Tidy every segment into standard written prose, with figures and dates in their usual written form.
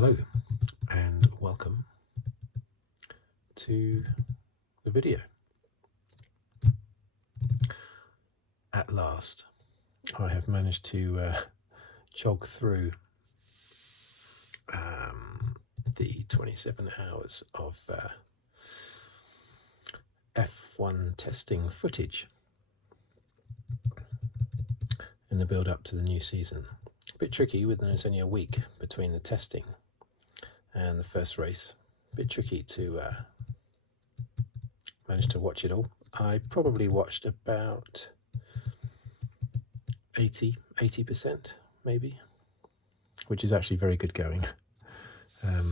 Hello and welcome to the video. At last, I have managed to jog through the 27 hours of F1 testing footage in the build up to the new season. A bit tricky when there's only a week between the testing and the first race. A bit tricky to manage to watch it all. I probably watched about 80% maybe, which is actually very good going. I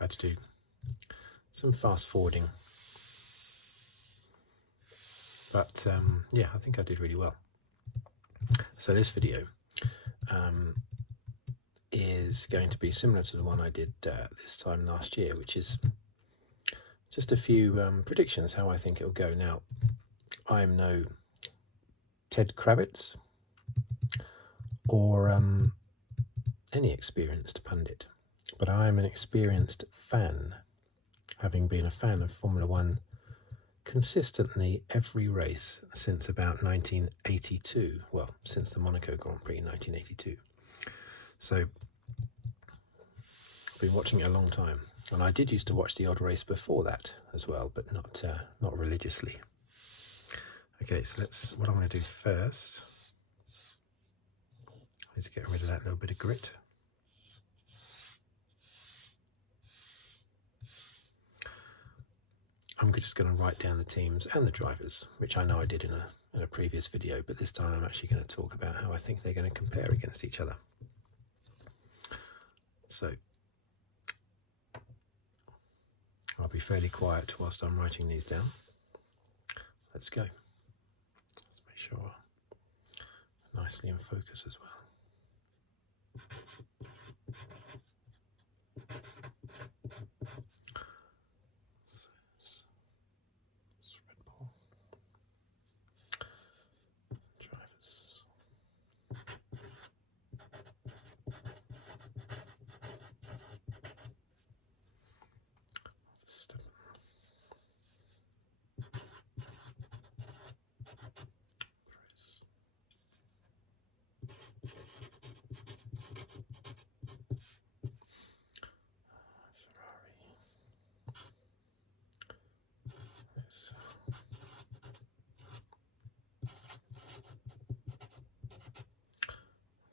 had to do some fast forwarding, but yeah, I think I did really well. So this video is going to be similar to the one I did this time last year, which is just a few predictions how I think it'll go. Now, I'm no Ted Kravitz or any experienced pundit, but I am an experienced fan, having been a fan of Formula One consistently every race since about 1982. Well, since the Monaco Grand Prix in 1982. So I've been watching it a long time, and I did used to watch the odd race before that as well, but not religiously. Okay, so what I'm going to do first is get rid of that little bit of grit. I'm just going to write down the teams and the drivers, which I know I did in a previous video, but this time I'm actually going to talk about how I think they're going to compare against each other. So I'll be fairly quiet whilst I'm writing these down. Let's go. Let's make sure I'm nicely in focus as well. So it's Redbull. Drivers. Verstappen. Perez. Ferrari. There's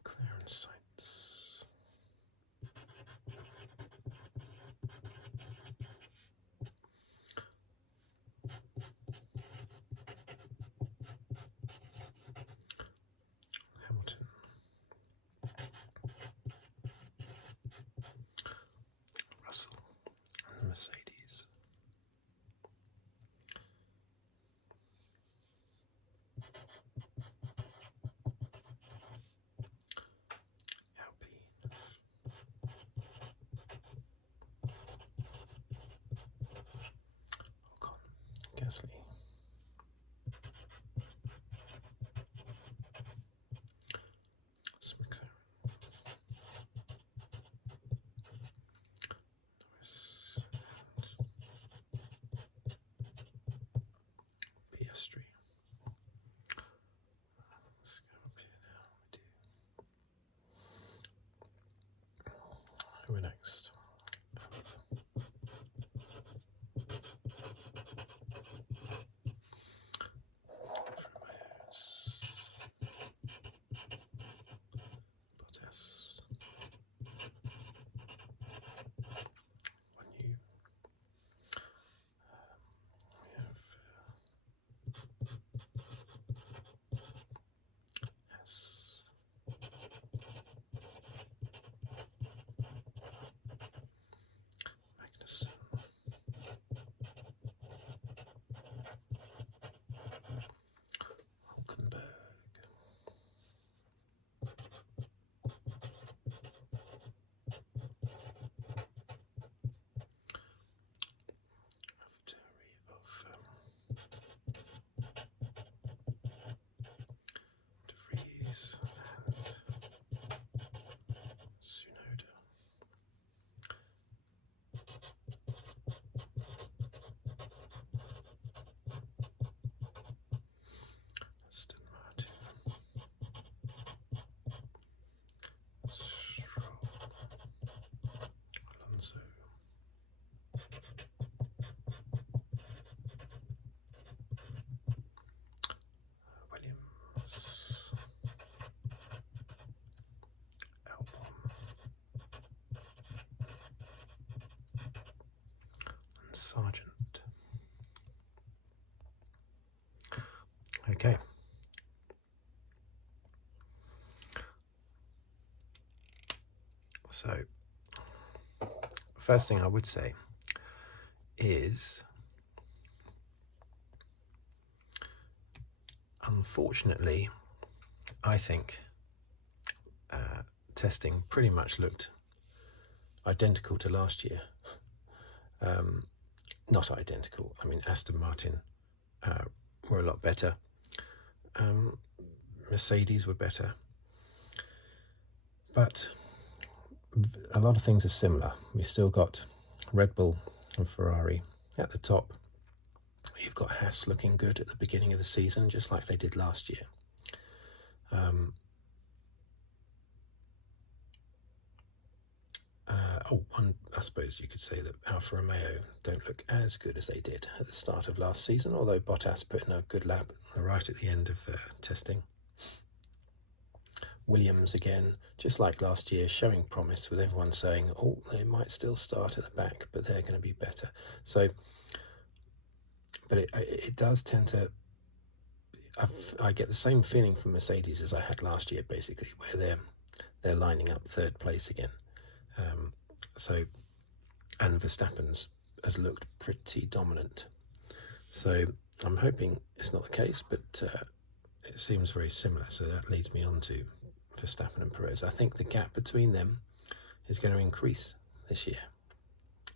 McLaren and Sainz. Hamilton. Russell and the Mercedes. Alpine. Ocon. Gasly. McLaren. Norris and Piastri. Let's go up here now. Who are next? Ferrari. Bottas. One new. We have Hess. Magnussen. Hulkenberg. De Vries. Okay. So, first thing I would say is, unfortunately, I think testing pretty much looked identical to last year. Not identical. I mean, Aston Martin were a lot better. Mercedes were better. But a lot of things are similar. We still got Red Bull and Ferrari at the top. You've got Haas looking good at the beginning of the season, just like they did last year. And I suppose you could say that Alfa Romeo don't look as good as they did at the start of last season, although Bottas put in a good lap right at the end of testing. Williams, again, just like last year, showing promise, with everyone saying, oh, they might still start at the back, but they're going to be better. So, but it does tend to, I get the same feeling from Mercedes as I had last year, basically, where they're lining up third place again. And Verstappen's has looked pretty dominant. So I'm hoping it's not the case, but it seems very similar. So that leads me on to Verstappen and Perez. I think the gap between them is going to increase this year.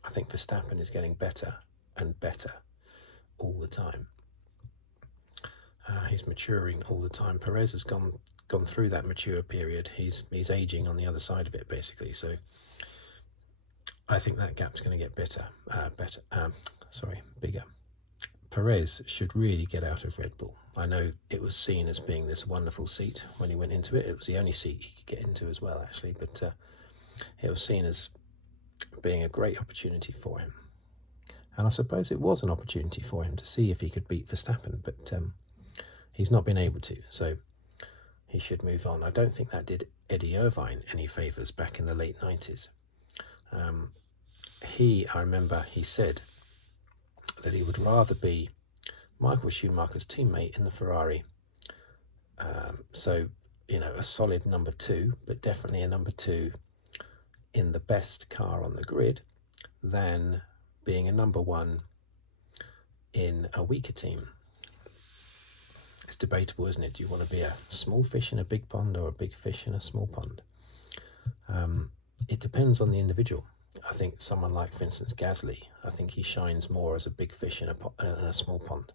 I think Verstappen is getting better and better all the time. He's maturing all the time. Perez has gone through that mature period. He's aging on the other side of it, basically. So I think that gap's going to get bigger. Perez should really get out of Red Bull. I know it was seen as being this wonderful seat when he went into it. It was the only seat he could get into as well, actually, but it was seen as being a great opportunity for him. And I suppose it was an opportunity for him to see if he could beat Verstappen, but he's not been able to, so he should move on. I don't think that did Eddie Irvine any favours back in the late 90s. I remember he said that he would rather be Michael Schumacher's teammate in the Ferrari. So, a solid number 2, but definitely a number 2 in the best car on the grid, than being a number 1 in a weaker team. It's debatable, isn't it? Do you want to be a small fish in a big pond or a big fish in a small pond? It depends on the individual. I think someone like, for instance, Gasly, I think he shines more as a big fish in a small pond.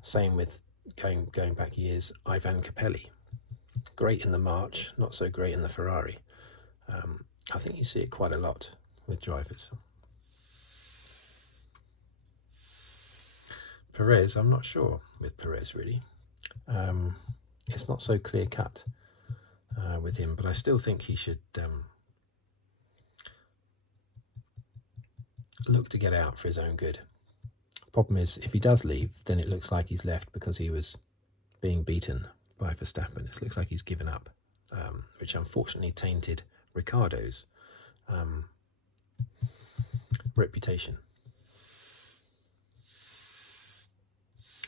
Same with, going back years, Ivan Capelli. Great in the March, not so great in the Ferrari. I think you see it quite a lot with drivers. Perez, I'm not sure with Perez, really. It's not so clear cut with him, but I still think he should look to get out for his own good. Problem is, if he does leave, then it looks like he's left because he was being beaten by Verstappen. It looks like he's given up, which unfortunately tainted Ricciardo's reputation.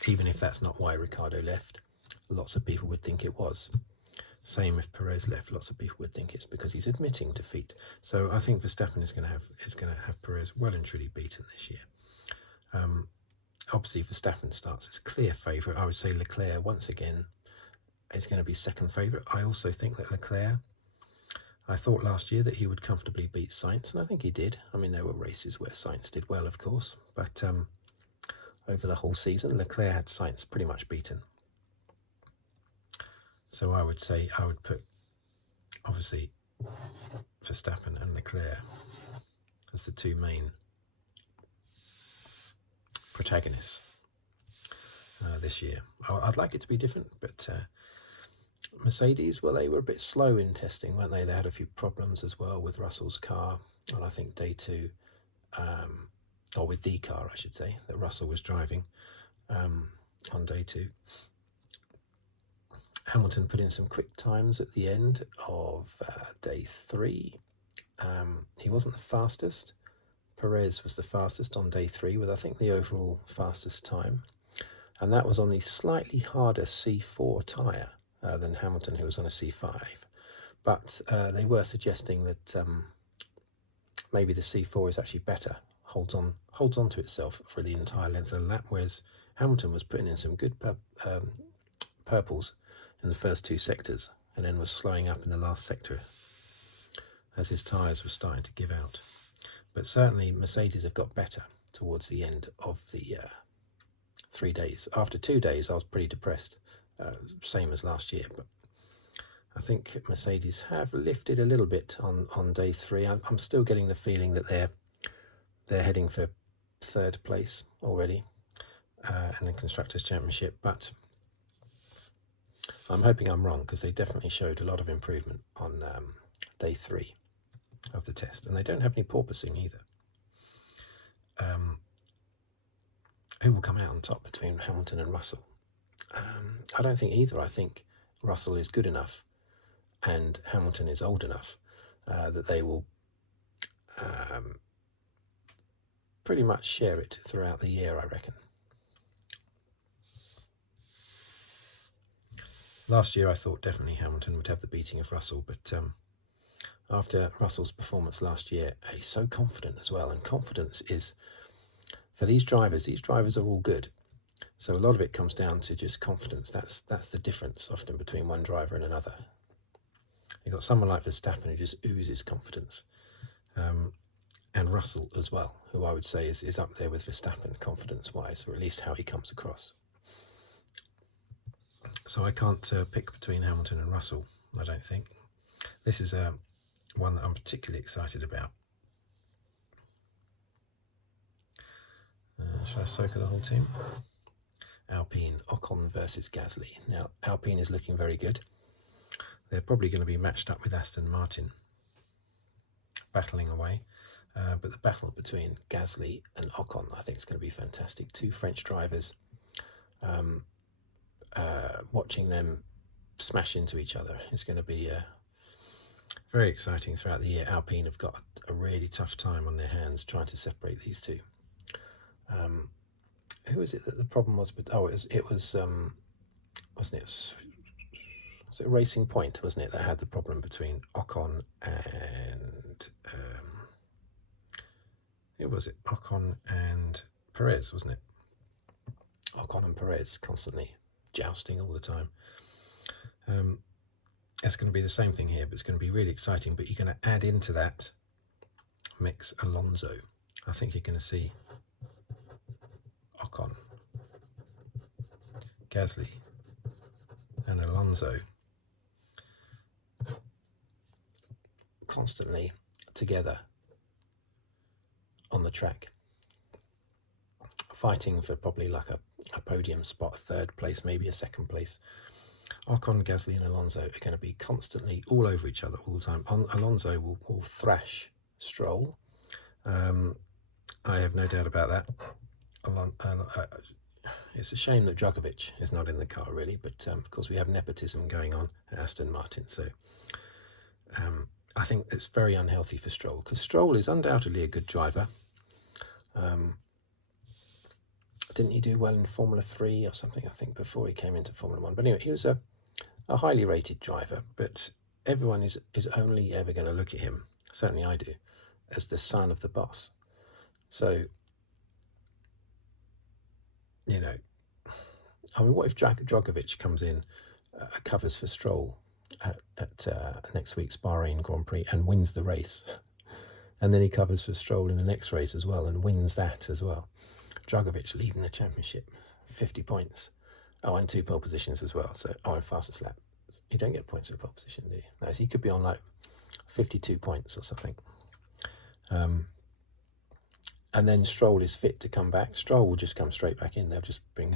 Even if that's not why Ricciardo left, lots of people would think it was. Same if Perez left, lots of people would think it's because he's admitting defeat. So I think Verstappen is going to have Perez well and truly beaten this year. Obviously, Verstappen starts as clear favourite. I would say Leclerc once again is going to be second favourite. I also think that Leclerc, I thought last year that he would comfortably beat Sainz, and I think he did. I mean, there were races where Sainz did well, of course, but over the whole season, Leclerc had Sainz pretty much beaten. So I would say I would put, obviously, Verstappen and Leclerc as the two main protagonists this year. I'd like it to be different, but Mercedes, well, they were a bit slow in testing, weren't they? They had a few problems as well with Russell's car on, I think, day 2, or with the car, I should say, that Russell was driving on day 2. Hamilton put in some quick times at the end of day 3. He wasn't the fastest. Perez was the fastest on day 3 with, I think, the overall fastest time. and that was on the slightly harder C4 tyre than Hamilton, who was on a C5. But they were suggesting that maybe the C4 is actually better, holds on to itself for the entire length of the lap, whereas Hamilton was putting in some good purples in the first two sectors and then was slowing up in the last sector as his tyres were starting to give out. But certainly Mercedes have got better towards the end of the 3 days. After 2 days, I was pretty depressed, same as last year. But I think Mercedes have lifted a little bit on day 3. I'm still getting the feeling that they're heading for 3rd place already in the Constructors' Championship. But I'm hoping I'm wrong, because they definitely showed a lot of improvement on day 3 of the test, and they don't have any porpoising either. Who will come out on top between Hamilton and Russell? I don't think either. I think Russell is good enough and Hamilton is old enough that they will pretty much share it throughout the year, I reckon. Last year I thought definitely Hamilton would have the beating of Russell, but after Russell's performance last year, he's so confident as well, and confidence is, for these drivers are all good. So a lot of it comes down to just confidence. That's the difference often between one driver and another. You've got someone like Verstappen who just oozes confidence, and Russell as well, who I would say is up there with Verstappen confidence-wise, or at least how he comes across. So I can't pick between Hamilton and Russell, I don't think. This is one that I'm particularly excited about. Shall I circle the whole team? Alpine, Ocon versus Gasly. Now, Alpine is looking very good. They're probably going to be matched up with Aston Martin, battling away. But the battle between Gasly and Ocon, I think, is going to be fantastic. 2 French drivers. Watching them smash into each other is going to be very exciting throughout the year. Alpine have got a really tough time on their hands trying to separate these two. Who is it that the problem was? But it was wasn't it? Was it Racing Point, wasn't it, that had the problem between Ocon and who was it? Ocon and Perez, wasn't it? Ocon and Perez constantly jousting all the time. It's going to be the same thing here, but it's going to be really exciting. But you're going to add into that mix Alonso. I think you're going to see Ocon, Gasly and Alonso constantly together on the track, fighting for probably like a podium spot, 3rd place, maybe a 2nd place. Ocon, Gasly and Alonso are going to be constantly all over each other all the time. Alonso will thrash Stroll. I have no doubt about that. It's a shame that Djokovic is not in the car, really, but of course we have nepotism going on at Aston Martin, so I think it's very unhealthy for Stroll, because Stroll is undoubtedly a good driver. Didn't he do well in Formula 3 or something, I think, before he came into Formula 1? But anyway, he was a highly rated driver, but everyone is only ever going to look at him, certainly I do, as the son of the boss. So, you know, I mean, what if Djokovic comes in, covers for Stroll at next week's Bahrain Grand Prix and wins the race, and then he covers for Stroll in the next race as well and wins that as well? Djokovic leading the championship, 50 points. Oh, and 2 pole positions as well. So, and fastest lap. You don't get points for pole position, do you? No, so he could be on like 52 points or something. And then Stroll is fit to come back. Stroll will just come straight back in. They'll just bring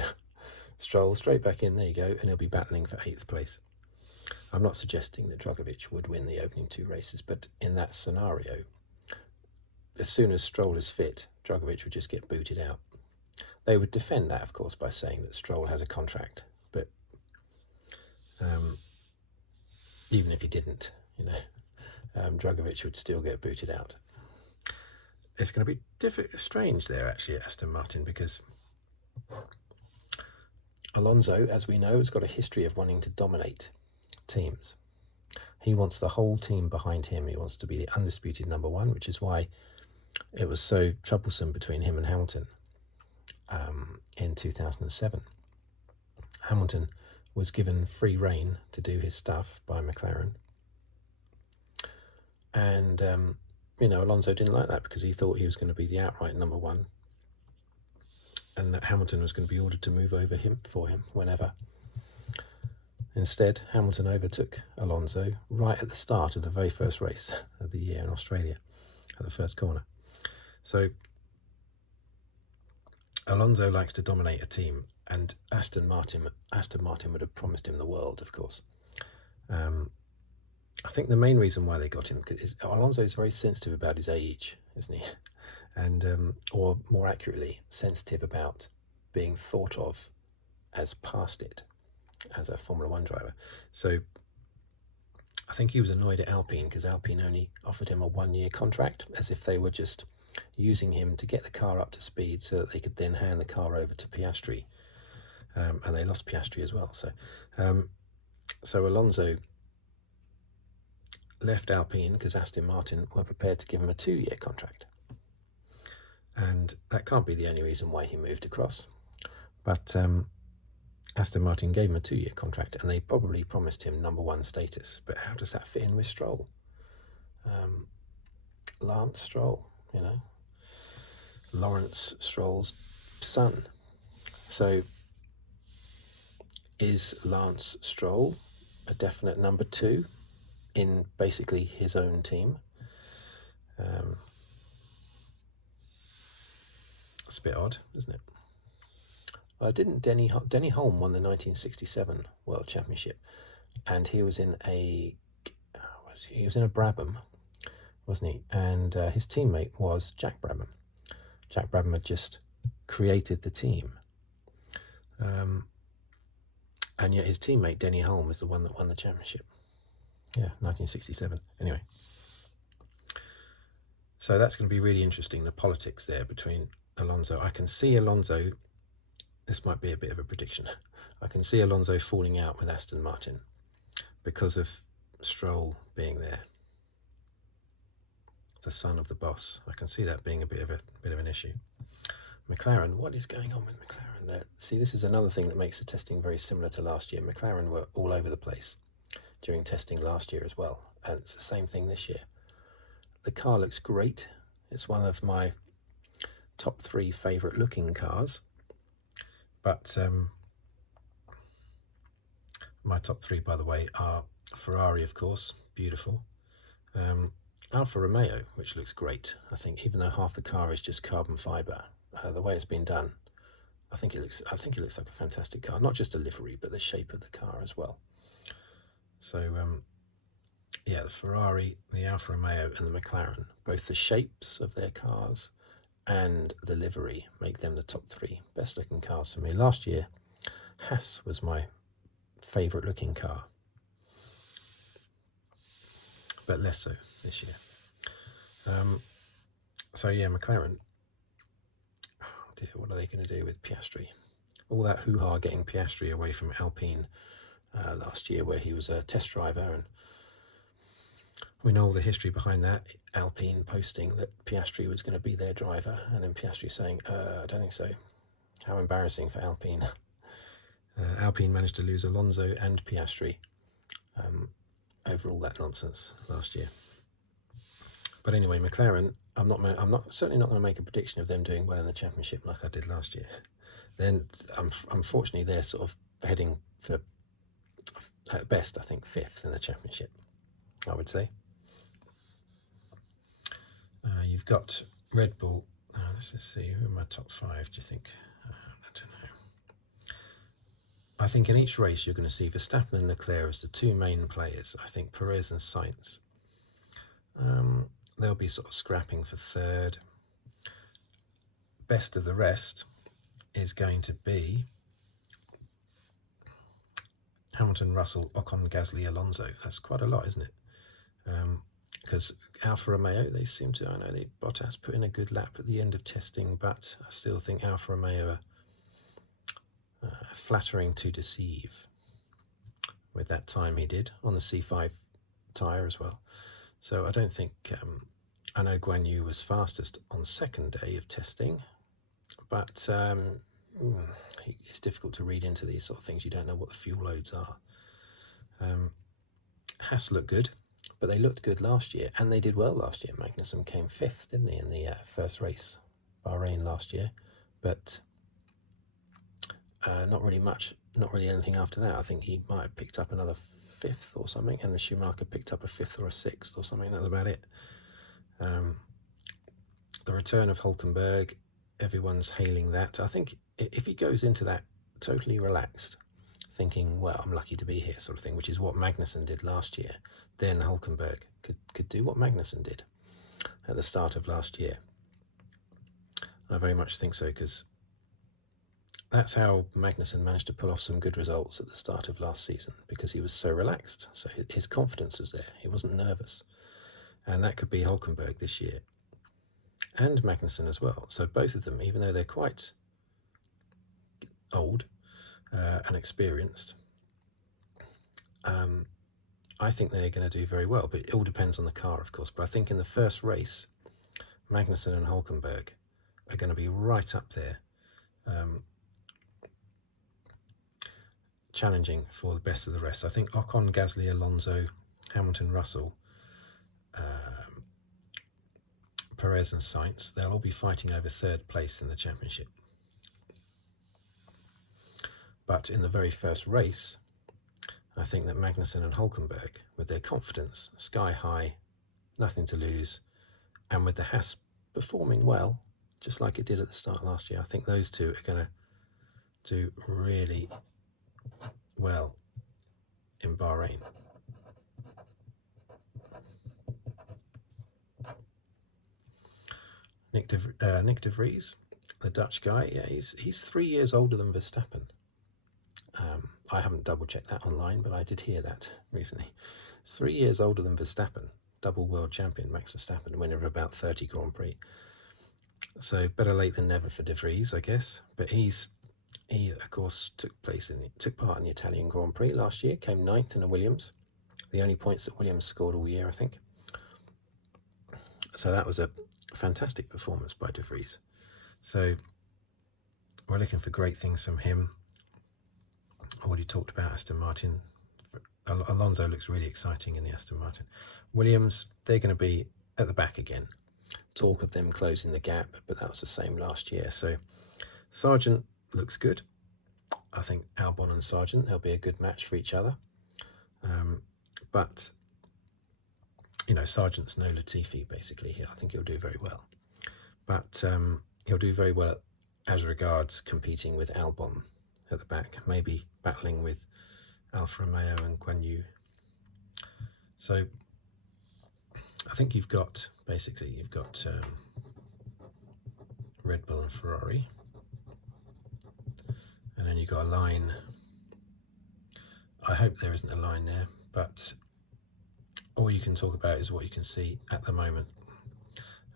Stroll straight back in. There you go. And he'll be battling for 8th place. I'm not suggesting that Djokovic would win the opening 2 races, but in that scenario, as soon as Stroll is fit, Djokovic would just get booted out. They would defend that, of course, by saying that Stroll has a contract, but even if he didn't, Djokovic would still get booted out. It's going to be strange there, actually, at Aston Martin, because Alonso, as we know, has got a history of wanting to dominate teams. He wants the whole team behind him. He wants to be the undisputed number one, which is why it was so troublesome between him and Hamilton in 2007. Hamilton was given free rein to do his stuff by McLaren. And, Alonso didn't like that because he thought he was going to be the outright number one and that Hamilton was going to be ordered to move over for him whenever. Instead, Hamilton overtook Alonso right at the start of the very first race of the year in Australia, at the first corner. So Alonso likes to dominate a team, and Aston Martin would have promised him the world, of course. I think the main reason why they got him is Alonso is very sensitive about his age, isn't he? And or more accurately, sensitive about being thought of as past it as a Formula One driver. So I think he was annoyed at Alpine because Alpine only offered him a 1-year contract, as if they were just using him to get the car up to speed so that they could then hand the car over to Piastri. And they lost Piastri as well. So Alonso left Alpine because Aston Martin were prepared to give him a 2-year contract. And that can't be the only reason why he moved across. But Aston Martin gave him a 2-year contract, and they probably promised him number one status. But how does that fit in with Stroll? Lance Stroll, Lawrence Stroll's son. So is Lance Stroll a definite number two in basically his own team? It's a bit odd, isn't it? Didn't Denny Hulme won the 1967 World Championship, and he was in a Brabham, wasn't he? And his teammate was Jack Brabham. Jack Brabham had just created the team, and yet his teammate Denny Hulme is the one that won the championship. Yeah, 1967. Anyway, so that's going to be really interesting, the politics there between Alonso. I can see Alonso, this might be a bit of a prediction, I can see Alonso falling out with Aston Martin because of Stroll being there, the son of the boss. I can see that being a bit of an issue. McLaren, what is going on with McLaren? See, this is another thing that makes the testing very similar to last year. McLaren were all over the place during testing last year as well, and it's the same thing this year. The car looks great. It's one of my top 3 favourite looking cars, but my top 3, by the way, are Ferrari, of course, beautiful, Alfa Romeo, which looks great. I think even though half the car is just carbon fibre, the way it's been done, I think it looks like a fantastic car. Not just a livery, but the shape of the car as well. So yeah, the Ferrari, the Alfa Romeo, and the McLaren, both the shapes of their cars and the livery make them the top 3 best looking cars for me. Last year, Haas was my favourite looking car, but less so this year. So yeah, McLaren, oh dear, what are they going to do with Piastri? All that hoo-ha getting Piastri away from Alpine last year, where he was a test driver, and we know all the history behind that. Alpine posting that Piastri was going to be their driver, and then Piastri saying, I don't think so. How embarrassing for Alpine. Alpine managed to lose Alonso and Piastri over all that nonsense last year. But anyway, McLaren, I'm certainly not going to make a prediction of them doing well in the championship like I did last year. Then, unfortunately, they're sort of heading for, at best, I think, 5th in the championship, I would say. You've got Red Bull. Let's just see, who are my top 5, do you think? I don't know. I think in each race you're going to see Verstappen and Leclerc as the 2 main players. I think Perez and Sainz, they'll be sort of scrapping for 3rd. Best of the rest is going to be Hamilton, Russell, Ocon, Gasly, Alonso. That's quite a lot, isn't it? Because Alfa Romeo, they seem to, I know Bottas put in a good lap at the end of testing, but I still think Alfa Romeo are flattering to deceive with that time he did on the C5 tyre as well. So I don't think, I know Guan Yu was fastest on second day of testing, but it's difficult to read into these sort of things. You don't know what the fuel loads are. Haas looked good, but they looked good last year, and they did well last year. Magnussen came 5th, didn't he, in the first race, Bahrain last year, but not really anything after that. I think he might have picked up another 5th or something, and Schumacher picked up a 5th or a 6th or something. That was about it. The return of Hülkenberg, everyone's hailing that. I think if he goes into that totally relaxed, thinking, well, I'm lucky to be here sort of thing, which is what Magnussen did last year, then Hülkenberg could do what Magnussen did at the start of last year. I very much think so, because that's how Magnussen managed to pull off some good results at the start of last season, because he was so relaxed. So his confidence was there. He wasn't nervous. And that could be Hülkenberg this year, and Magnussen as well. So both of them, even though they're quite old and experienced, I think they're going to do very well. But it all depends on the car, of course. But I think in the first race, Magnussen and Hülkenberg are going to be right up there, challenging for the best of the rest. I think Ocon, Gasly, Alonso, Hamilton, Russell, Perez and Sainz, they'll all be fighting over 3rd place in the championship. But in the very first race, I think that Magnussen and Hülkenberg, with their confidence sky high, nothing to lose, and with the Haas performing well, just like it did at the start last year, I think those two are going to do really well in Bahrain. Nick de Vries, the Dutch guy, yeah, he's 3 years older than Verstappen. I haven't double-checked that online, but I did hear that recently. 3 years older than Verstappen, double world champion Max Verstappen, winner of about 30 Grand Prix. So better late than never for de Vries, I guess. But he of course took part in the Italian Grand Prix last year, came 9th in a Williams, the only points that Williams scored all year, I think. So that was a fantastic performance by de Vries. So we're looking for great things from him. I already talked about Aston Martin. Alonso looks really exciting in the Aston Martin. Williams, they're going to be at the back again. Talk of them closing the gap, but that was the same last year. So Sargent looks good. I think Albon and Sargent, they'll be a good match for each other. But, you know, Sargent's no Latifi, basically. I think he'll do very well. But he'll do very well as regards competing with Albon at the back, maybe battling with Alfa Romeo and Guan Yu. So I think you've got Red Bull and Ferrari, and then you've got a line. I hope there isn't a line there, but all you can talk about is what you can see at the moment.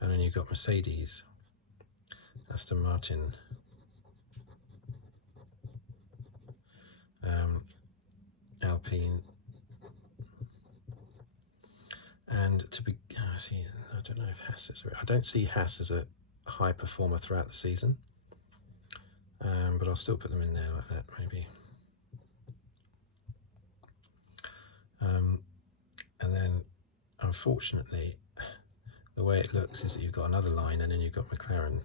And then you've got Mercedes, Aston Martin, Alpine, and I don't know if Haas is. I don't see Haas as a high performer throughout the season, but I'll still put them in there like that, maybe. And then, unfortunately, the way it looks is that you've got another line, and then you've got McLaren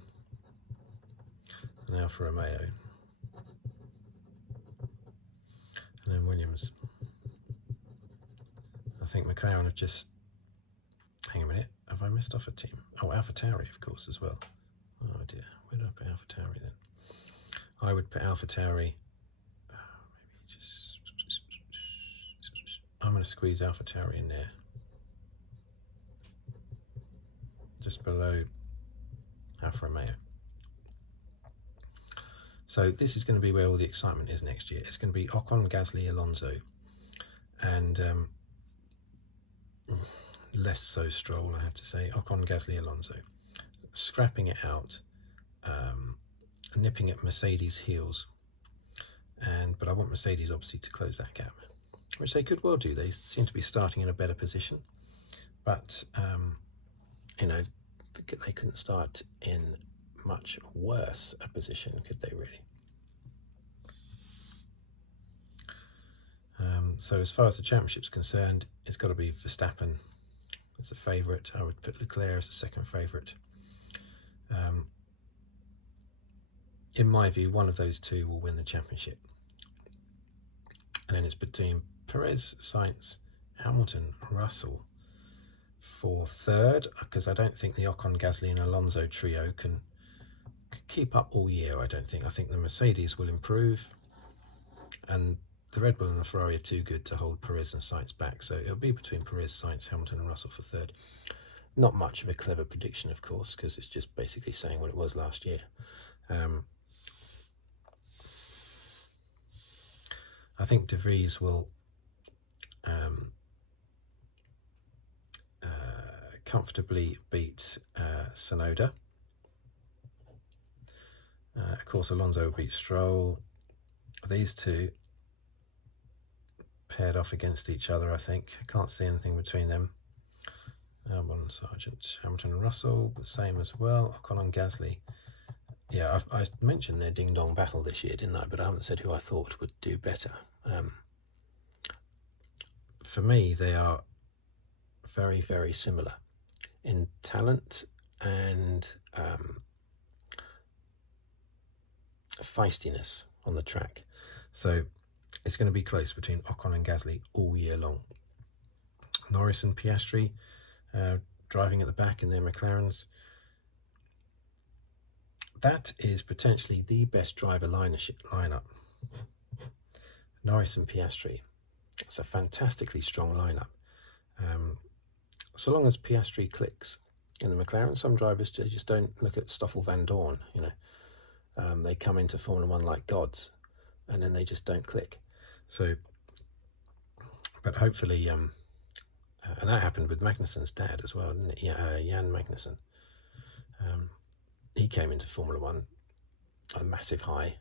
and Alfa Romeo, and then Williams. I think McLaren have just... Hang a minute, have I missed off a team? Oh, AlphaTauri, of course, as well. Oh dear, where do I put AlphaTauri then? I would put AlphaTauri... maybe just... I'm going to squeeze AlphaTauri in there, just below Alfa Romeo. So this is going to be where all the excitement is next year. It's going to be Ocon, Gasly, Alonso, and less so Stroll, I have to say. Ocon, Gasly, Alonso. Scrapping it out, nipping at Mercedes' heels, but I want Mercedes obviously to close that gap, which they could well do. They seem to be starting in a better position, but they couldn't start in much worse a position, could they really? So as far as the championship's concerned, it's got to be Verstappen as the favourite. I would put Leclerc as the second favourite. In my view, one of those two will win the championship. And then it's between Perez, Sainz, Hamilton, Russell for third, because I don't think the Ocon, Gasly and Alonso trio can keep up all year, I don't think. I think the Mercedes will improve, and the Red Bull and the Ferrari are too good to hold Perez and Sainz back. So it'll be between Perez, Sainz, Hamilton and Russell for third. Not much of a clever prediction, of course, because it's just basically saying what it was last year. I think De Vries will comfortably beat Tsunoda. Of course, Alonso will beat Stroll. These two paired off against each other, I think. I can't see anything between them. Albon, Sargent, Hamilton and Russell, the same as well. Ocon and Gasly. Yeah, I mentioned their ding-dong battle this year, didn't I? But I haven't said who I thought would do better. For me, they are very, very similar in talent and feistiness on the track. So it's going to be close between Ocon and Gasly all year long. Norris and Piastri driving at the back in their McLarens. That is potentially the best driver lineup. Norris and Piastri. It's a fantastically strong lineup. So long as Piastri clicks in the McLaren, some drivers just don't look at Stoffel Van Dorn. They come into Formula One like gods, and then they just don't click. So, but hopefully, and that happened with Magnussen's dad as well, didn't it? Yeah, Jan Magnussen. He came into Formula One on a massive high,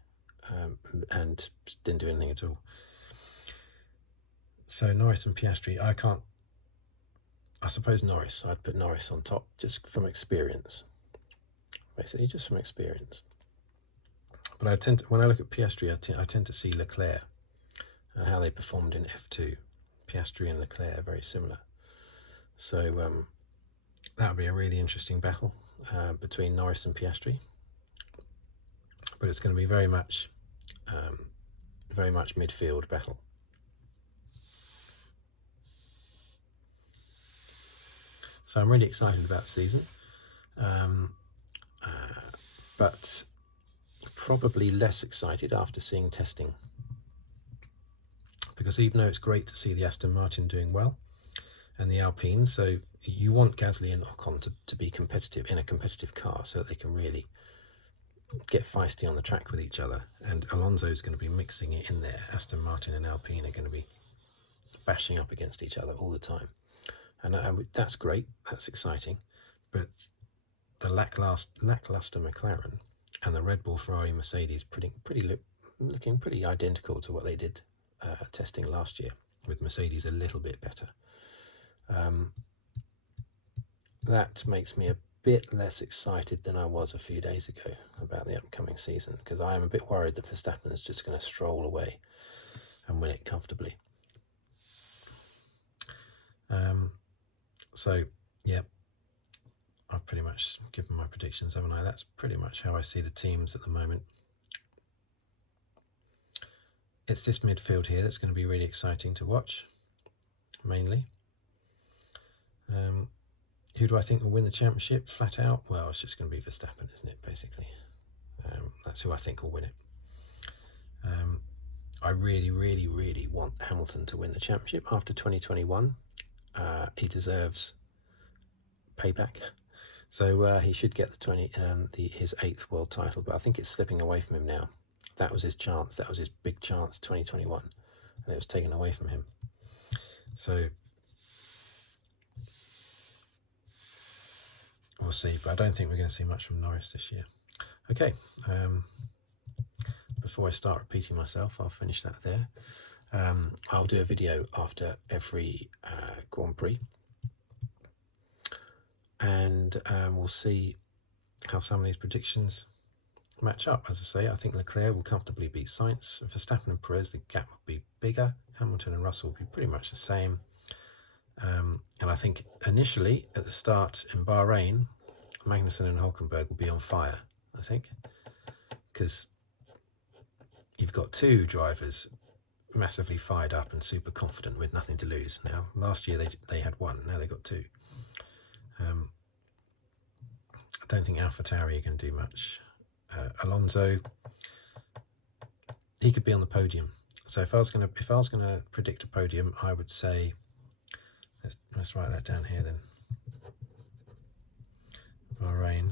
and didn't do anything at all. So Norris and Piastri, I suppose Norris, I'd put Norris on top just from experience. Basically, just from experience. But when I look at Piastri, I tend to see Leclerc and how they performed in F2. Piastri and Leclerc are very similar. So that would be a really interesting battle between Norris and Piastri. But it's going to be very much midfield battle. So I'm really excited about the season, but probably less excited after seeing testing. Because even though it's great to see the Aston Martin doing well and the Alpine, so you want Gasly and Ocon to be competitive in a competitive car so that they can really get feisty on the track with each other. And Alonso's going to be mixing it in there. Aston Martin and Alpine are going to be bashing up against each other all the time. And that's great, that's exciting, but the lackluster McLaren and the Red Bull, Ferrari, Mercedes looking pretty identical to what they did testing last year, with Mercedes a little bit better. That makes me a bit less excited than I was a few days ago about the upcoming season, because I am a bit worried that Verstappen is just going to stroll away and win it comfortably. So, yeah, I've pretty much given my predictions, haven't I? That's pretty much how I see the teams at the moment. It's this midfield here that's going to be really exciting to watch, mainly. Who do I think will win the championship? Flat out? Well, it's just going to be Verstappen, isn't it, basically? That's who I think will win it. I really, really, really want Hamilton to win the championship after 2021. He deserves payback. So he should get his 8th world title, but I think it's slipping away from him now. That was his chance. That was his big chance, 2021, and it was taken away from him. So we'll see, but I don't think we're going to see much from Norris this year. Okay, before I start repeating myself, I'll finish that there. I'll do a video after every Grand Prix, and we'll see how some of these predictions match up. As I say, I think Leclerc will comfortably beat Sainz. Verstappen and Perez, the gap will be bigger. Hamilton and Russell will be pretty much the same. And I think initially at the start in Bahrain, Magnussen and Hülkenberg will be on fire, I think, because you've got two drivers massively fired up and super confident with nothing to lose. Now, last year they had one, now they've got two. I don't think AlphaTauri can do much. Alonso, he could be on the podium. So if I was gonna predict a podium, I would say, let's write that down here then. Bahrain.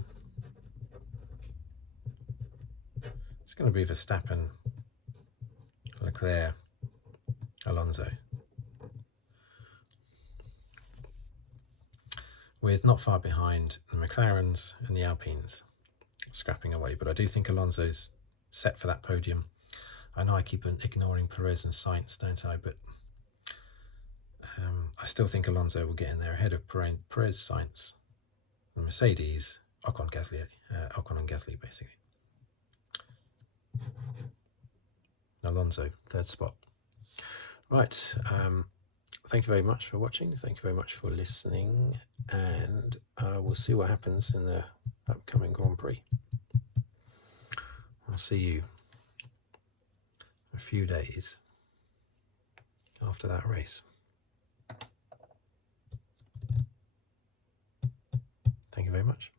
It's going to be Verstappen, Leclerc, Alonso, with not far behind the McLarens and the Alpines scrapping away. But I do think Alonso's set for that podium. I know I keep ignoring Perez and Sainz, don't I? But I still think Alonso will get in there ahead of Perez, Sainz, the Mercedes, Ocon, and Gasly, basically. Alonso, third spot. Right. Thank you very much for watching. Thank you very much for listening. And we'll see what happens in the upcoming Grand Prix. I'll see you a few days after that race. Thank you very much.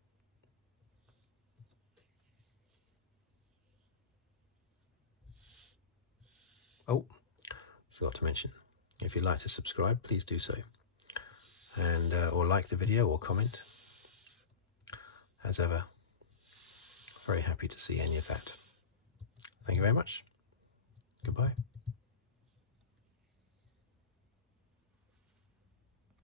Oh, forgot to mention, if you'd like to subscribe, please do so, and or like the video or comment. As ever, very happy to see any of that. Thank you very much. Goodbye.